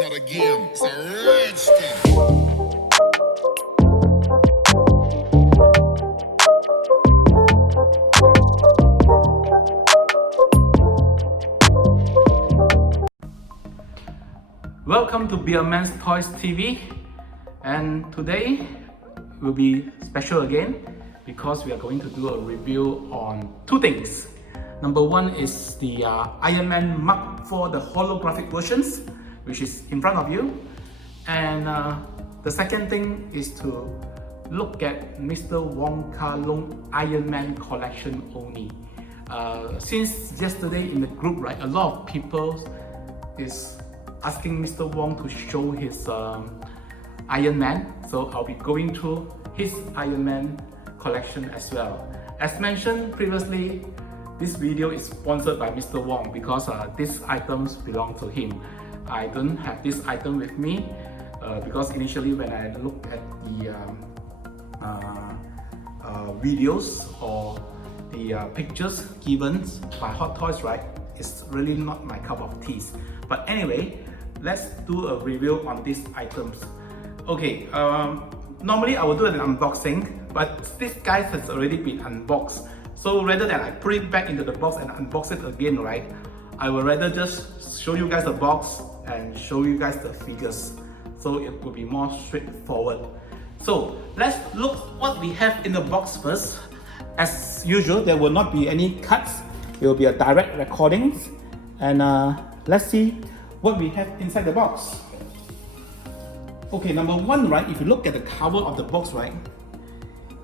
not a game, it's a rich thing. Welcome to Beaman ToysTV, and today will be special again because we are going to do a review on two things. Number one is the Ironman Mark IV, the holographic versions, which is in front of you, and the second thing is to look at Mr Wong Kah Loong Ironman collection only. Since yesterday in the group, right, a lot of people is asking Mr. Wong to show his Ironman, so I'll be going through his Ironman collection as well. As mentioned previously, this video is sponsored by Mr. Wong because these items belong to him. I don't have this item with me because initially when I looked at the videos or the pictures given by Hot Toys, right, it's really not my cup of tea. But anyway, let's do a review on these items. Okay, normally I will do an unboxing, but this guy has already been unboxed. So rather than I put it back into the box and unbox it again, right, I will rather just show you guys the box and show you guys the figures. So it will be more straightforward. So let's look what we have in the box first. As usual, there will not be any cuts. It will be a direct recording. And let's see what we have inside the box. Okay, number one, right, if you look at the cover of the box, right,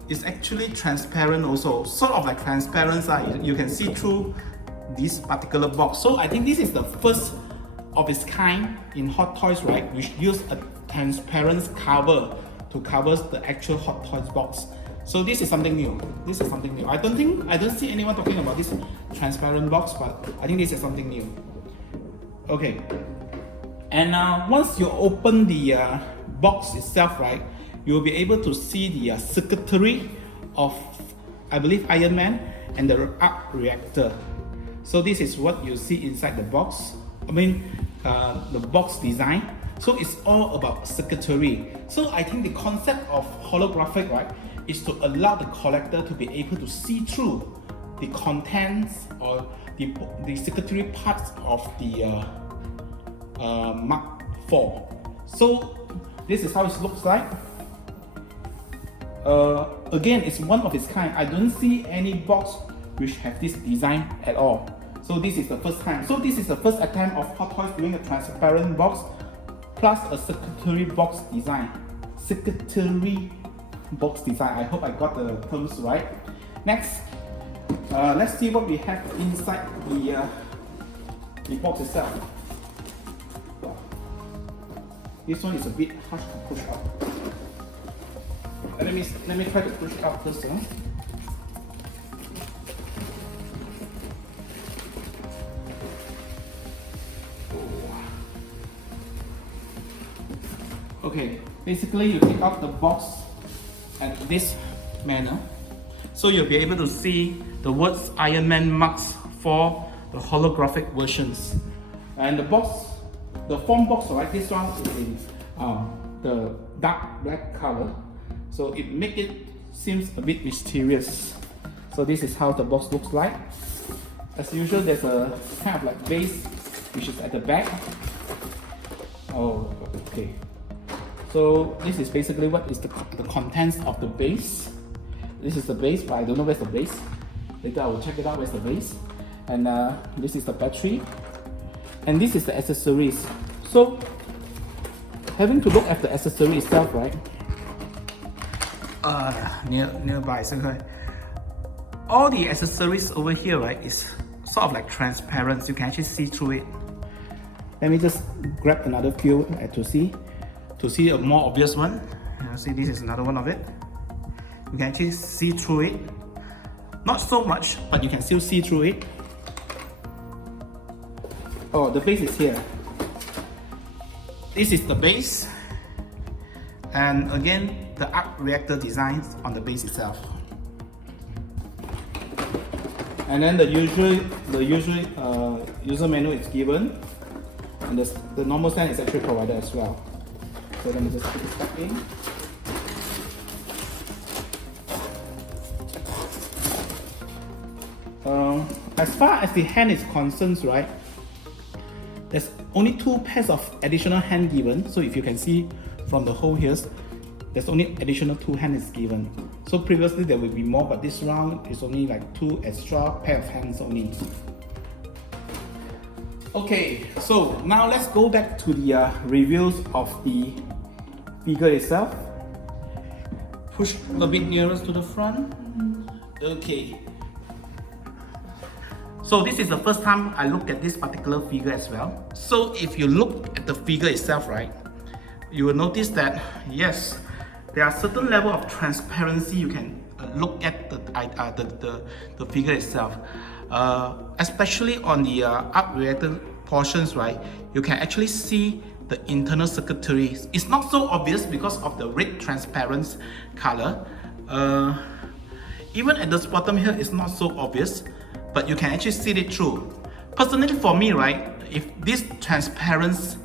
it's actually transparent also, sort of like transparent. You can see through this particular box. So I think this is the first of its kind in Hot Toys, right, which use a transparent cover to cover the actual Hot Toys box. So this is something new. This is something new. I don't see anyone talking about this transparent box, but I think this is something new. Okay, and once you open the box itself, right, you'll be able to see the circuitry of, I believe, Ironman and the arc reactor. So this is what you see inside the box. I mean, the box design. So it's all about circuitry. So I think the concept of holographic, right, is to allow the collector to be able to see through the contents or the circuitry parts of the Mark IV. So this is how it looks like. Again, it's one of its kind. I don't see any box which have this design at all. So this is the first time. So this is the first attempt of Hot Toys doing a transparent box plus a circuitry box design. Circuitry box design. I hope I got the terms right. Next, let's see what we have inside the box itself. This one is a bit hard to push out. Let me try to push it out first. Okay, basically you take out the box at this manner, so you'll be able to see the words Ironman Marks for the holographic versions. And the box, the foam box, right, this one is in the dark black color, so it makes it seems a bit mysterious. So this is how the box looks like. As usual, there's a kind of like base which is at the back. Oh, okay. So this is basically what is the contents of the base. This is the base, but I don't know where's the base. Later I will check it out where's the base. And this is the battery. And this is the accessories. So having to look at the accessory itself, right? Nearby, so all the accessories over here, right, is sort of like transparent. You can actually see through it. Let me just grab another few to see a more obvious one. See, this is another one of it. You can actually see through it. Not so much, but you can still see through it. Oh, the base is here. This is the base. And again, the arc reactor designs on the base itself. And then the usual user manual is given. And the normal stand is actually provided as well. So let me just put this back in. As far as the hand is concerned, right, there's only 2 pairs of additional hand given. So if you can see from the hole here, there's only additional 2 hands given. So previously there will be more, but this round is only like 2 extra pair of hands only. Okay, so now let's go back to the reviews of the figure itself. Push a bit nearer to the front. Okay. So this is the first time I look at this particular figure as well. So if you look at the figure itself, right, you will notice that yes, there are certain level of transparency you can look at the figure itself. Especially on the up-related portions, right, you can actually see the internal circuitry. It's not so obvious because of the red transparent color. Even at the bottom here, it's not so obvious, but you can actually see it through. Personally for me, right, if this transparency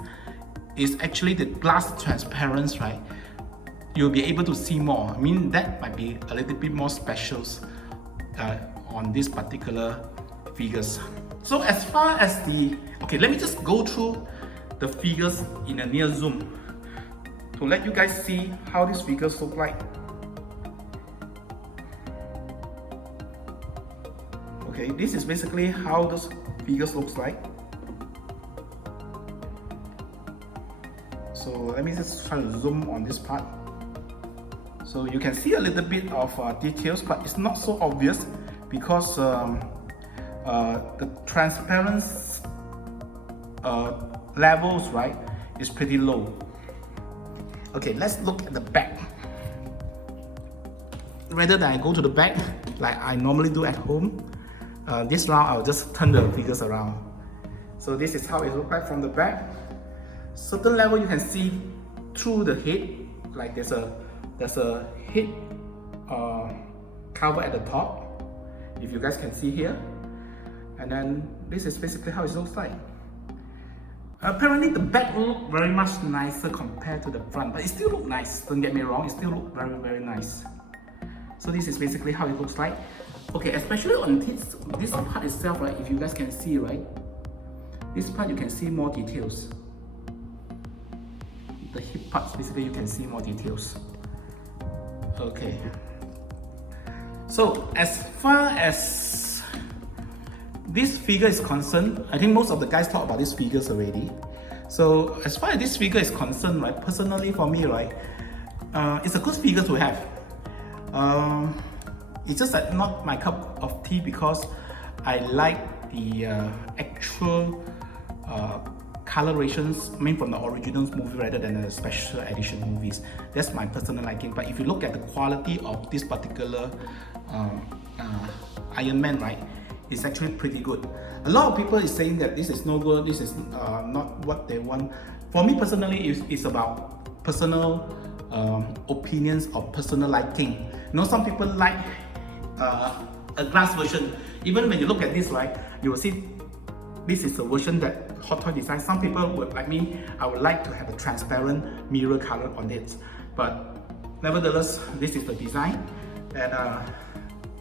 is actually the glass transparency, right, you'll be able to see more. I mean, that might be a little bit more special on this particular figures. So as far as the, okay, let me just go through the figures in a near zoom to let you guys see how these figures look like. Okay, this is basically how those figures looks like. So let me just try to zoom on this part. So you can see a little bit of details, but it's not so obvious because the transparency levels, right, is pretty low. Okay, let's look at the back. Rather than I go to the back like I normally do at home, this round I'll just turn the figures around. So this is how it looks like from the back. Certain level you can see through the head, like there's a head cover at the top, if you guys can see here. And then this is basically how it looks like. Apparently the back will look very much nicer compared to the front, but it still looks nice, don't get me wrong, it still looks very, very nice. So this is basically how it looks like. Okay, especially on this part itself, right, if you guys can see, right, this part you can see more details. The hip parts, basically you can see more details. Okay. So as far as this figure is concerned, I think most of the guys talk about these figures already. So as far as this figure is concerned, right, personally for me, right, it's a good figure to have. It's just that not my cup of tea because I like the actual colorations, I mean from the original movie rather than the special edition movies. That's my personal liking. But if you look at the quality of this particular Iron Man, right, it's actually pretty good. A lot of people is saying that this is no good, this is not what they want. For me personally, it's about personal opinions or personal liking. You know, some people like a glass version. Even when you look at this, right, you will see this is a version that Hot Toy designed. Some people would, like me, I would like to have a transparent mirror color on it. But nevertheless, this is the design, and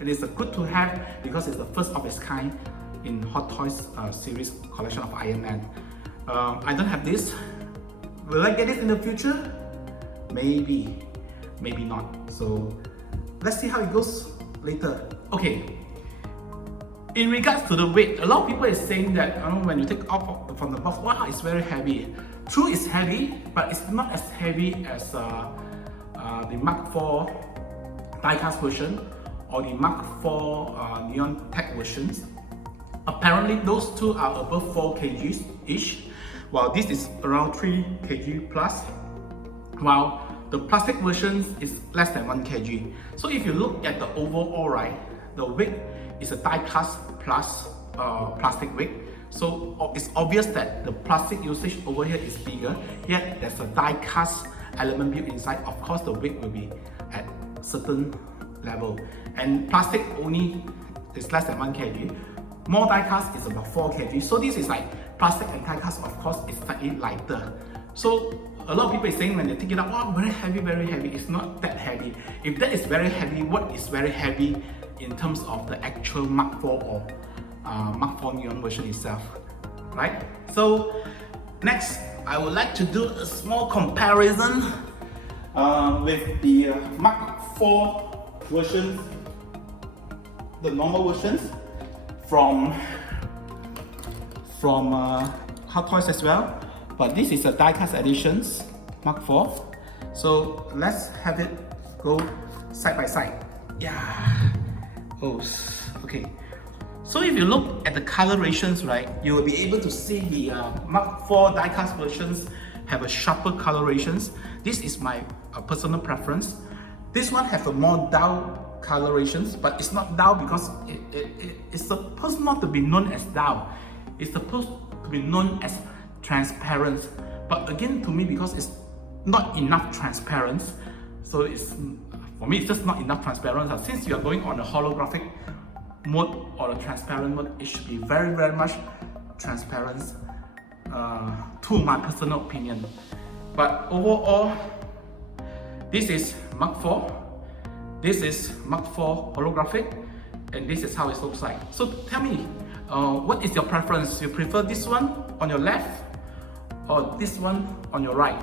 it is good to have because it's the first of its kind in Hot Toys series collection of Iron Man. I don't have this. Will I get it in the future? Maybe, maybe not. So let's see how it goes later. Okay. In regards to the weight, a lot of people is saying that when you take off from the box, wow, it's very heavy. True, it's heavy, but it's not as heavy as the Mark IV die-cast version or the Mark IV neon tech versions. Apparently, those two are above 4 kg each, while this is around 3 kg plus, while the plastic version is less than 1 kg. So if you look at the overall, right, the weight is a die-cast plus plastic weight. So it's obvious that the plastic usage over here is bigger, yet there's a die-cast element built inside. Of course, the weight will be at certain level. And plastic only is less than 1 kg, more die cast is about 4 kg. So this is like plastic and die cast, of course, it's slightly lighter. So a lot of people are saying when they take it up, wow, very heavy, very heavy. It's not that heavy. If that is very heavy, what is very heavy in terms of the actual Mark IV or Mark IV neon version itself, right? So next, I would like to do a small comparison with the Mark IV versions, the normal versions from Hot Toys as well. But this is a die-cast editions Mark IV. So let's have it go side by side. Yeah. Oh, okay. So if you look at the colorations, right, you will be able to see the Mark IV die-cast versions have a sharper colorations. This is my personal preference. This one have a more dull colorations, but it's not dull because it's supposed not to be known as dull. It's supposed to be known as transparent. But again, to me, because it's not enough transparent, so it's, for me, it's just not enough transparent. Since you are going on a holographic mode or a transparent mode, it should be very, very much transparent, to my personal opinion. But overall, this is Mark IV, this is Mark IV holographic, and this is how it looks like. So tell me, what is your preference? You prefer this one on your left or this one on your right?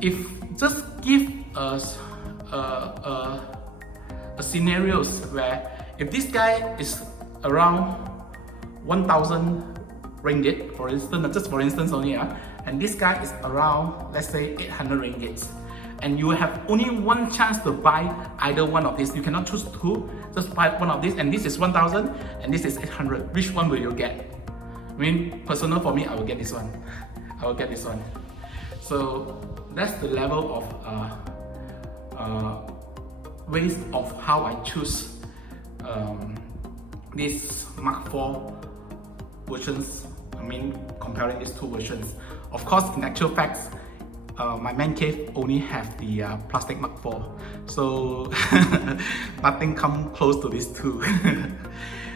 If just give us a scenarios where if this guy is around 1,000 ringgit, for instance, just for instance only, and this guy is around, let's say, 800 ringgit, and you have only one chance to buy either one of these. You cannot choose two, just buy one of these, and this is 1,000 and this is 800. Which one will you get? I mean, personal for me, I will get this one. I will get this one. So that's the level of ways of how I choose these Mark IV versions. I mean, comparing these two versions. Of course, in actual facts, my man cave only have the plastic Mark IV, so nothing come close to these two.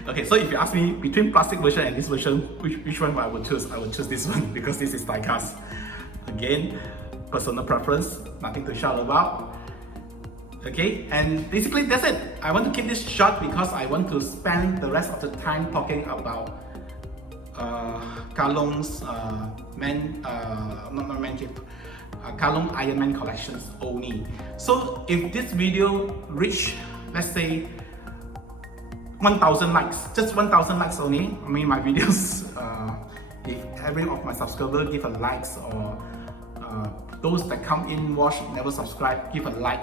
Okay, so if you ask me between plastic version and this version, which one I would choose? I would choose this one because this is die cast. Again, personal preference, nothing to shout about. Okay, and basically that's it. I want to keep this short because I want to spend the rest of the time talking about Kah Loong's Kah Loong Ironman collections only. So if this video reach, let's say, 1,000 likes, just 1,000 likes only, I mean my videos, if every of my subscribers give a likes, or those that come in, watch, never subscribe, give a like,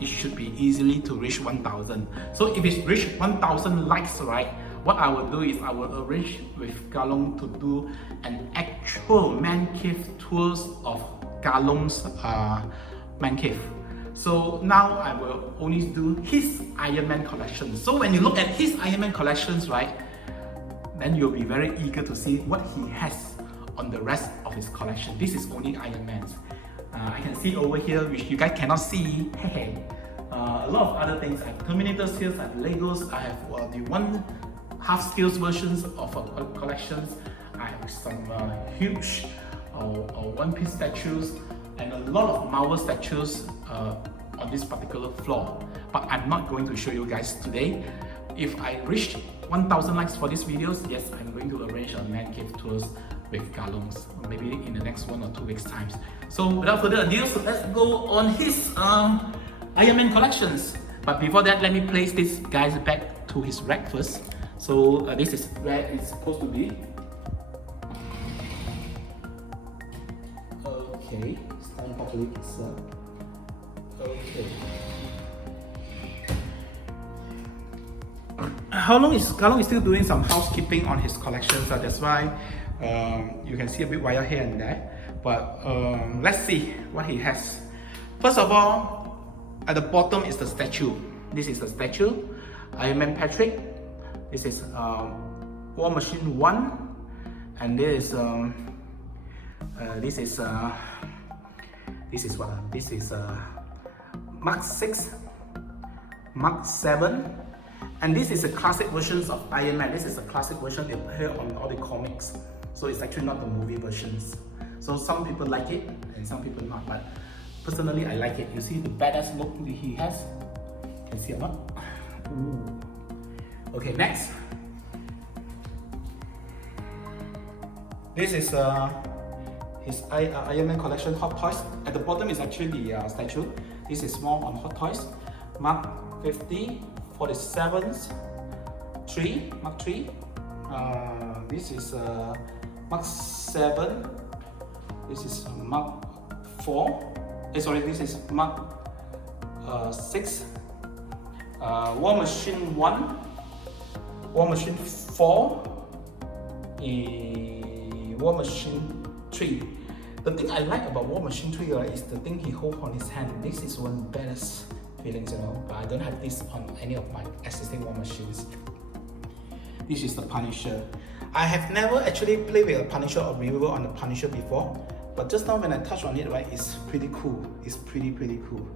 it should be easily to reach 1,000. So if it's reached 1,000 likes, right, what I will do is I will arrange with Kah Loong to do an actual man cave tours of Kah Loong's man cave. So now I will only do his Ironman collection. So when you look at his Ironman collections, right, then you'll be very eager to see what he has on the rest of his collection. This is only Ironmans. I can see over here, which you guys cannot see, a lot of other things. I have Terminators here, I have Legos, I have the one half scale versions of collections. I have some huge One Piece statues and a lot of Marvel statues on this particular floor. But I'm not going to show you guys today. If I reach 1,000 likes for these videos, yes, I'm going to arrange a man cave tours with Kah Loong's, maybe in the next 1 or 2 weeks times. So without further ado, so let's go on his Ironman collections. But before that, let me place this guy back to his rack first. So this is where it's supposed to be. Okay, stand properly, sir. Okay. Kah Loong is still doing some housekeeping on his collections, so that's why you can see a bit wire here and there. But let's see what he has. First of all, at the bottom is the statue. This is the statue, Ironman Patrick. This is War Machine 1, and this is what? This is Mark 6, Mark 7, And this is a classic versions of Iron Man. This is a classic version they appear on all the comics. So it's actually not the movie versions. So some people like it and some people not. But personally, I like it. You see the badass look that he has? Can you see or not? Ooh. Okay, next. This is his Iron Man collection Hot Toys. At the bottom is actually the statue. This is more on Hot Toys. Mark 50, 47s, 3, Mark 3. This is Mark 7. This is Mark 4. Sorry, this is Mark 6. War Machine 1, War Machine 4, War Machine 3. The thing I like about War Machine 3 is the thing he holds on his hand. This is one of the best feelings, you know, but I don't have this on any of my existing War Machines. This is the Punisher. I have never actually played with a Punisher or review on the Punisher before, but just now when I touch on it, right, it's pretty cool. It's pretty cool.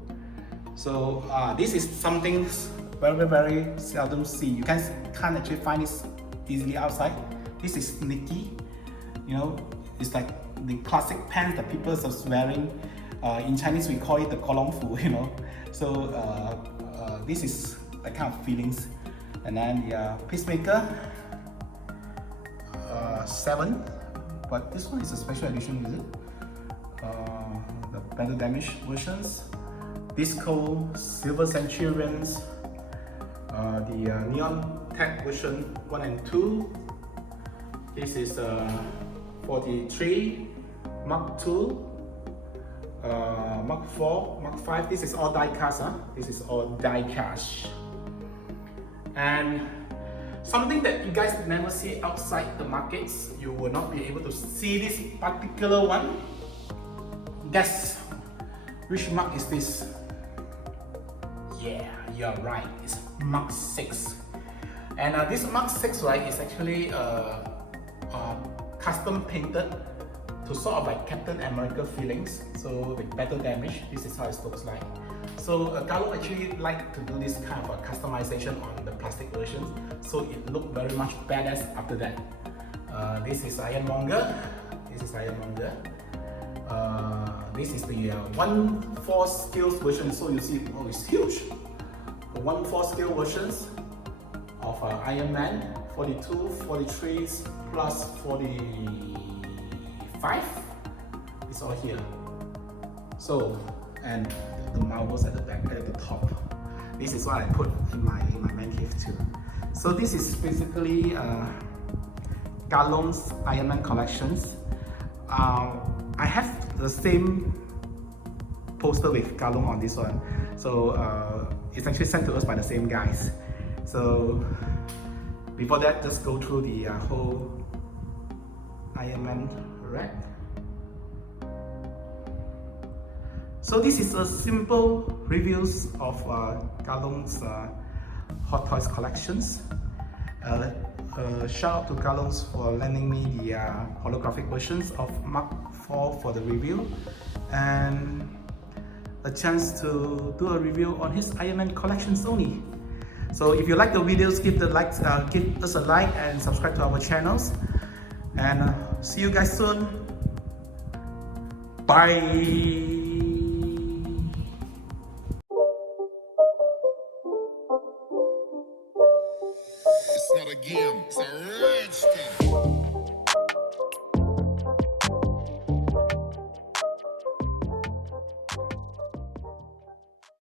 So this is something very seldom see. You can't actually find this easily outside. This is sneaky, you know. It's like the classic pants that people are wearing. In Chinese we call it the Kah Loong Fu, you know. So this is the kind of feelings. And then the Peacemaker 7, but this one is a special edition, is it? The battle damage versions. Disco, Silver Centurions, the Neon Tech version 1 and 2. This is 43, Mark 2, Mark 4, Mark 5. This is all die cast, huh? This is all die cast. And something that you guys never see outside the markets, you will not be able to see this particular one. Guess which mark is this? Yeah, you're right, it's Mark 6. And this Mark 6, right, is actually custom painted to sort of like Captain America feelings. So with battle damage, this is how it looks like. So Kah Loong actually like to do this kind of customization on the plastic versions, so it looked very much badass after that. This is Ironmonger. This is Ironmonger. This is the 1/4 scale version. So you see, oh, it's huge. The 1/4 scale versions of Iron Man, 42, 43s plus 45. It's all here. So, and the marbles at the back, at the top. This is what I put in my man cave too. So this is basically Kah Loong's Iron Man collections. I have the same poster with Kah Loong on this one. So it's actually sent to us by the same guys. So before that, just go through the whole Iron Man rack. So this is a simple reviews of Kah Loong's Hot Toys collections. Shout out to Kah Loong for lending me the holographic versions of Mark 4 for the review, and a chance to do a review on his Iron Man collections only. So if you like the videos, give us a like and subscribe to our channels, and see you guys soon. Bye.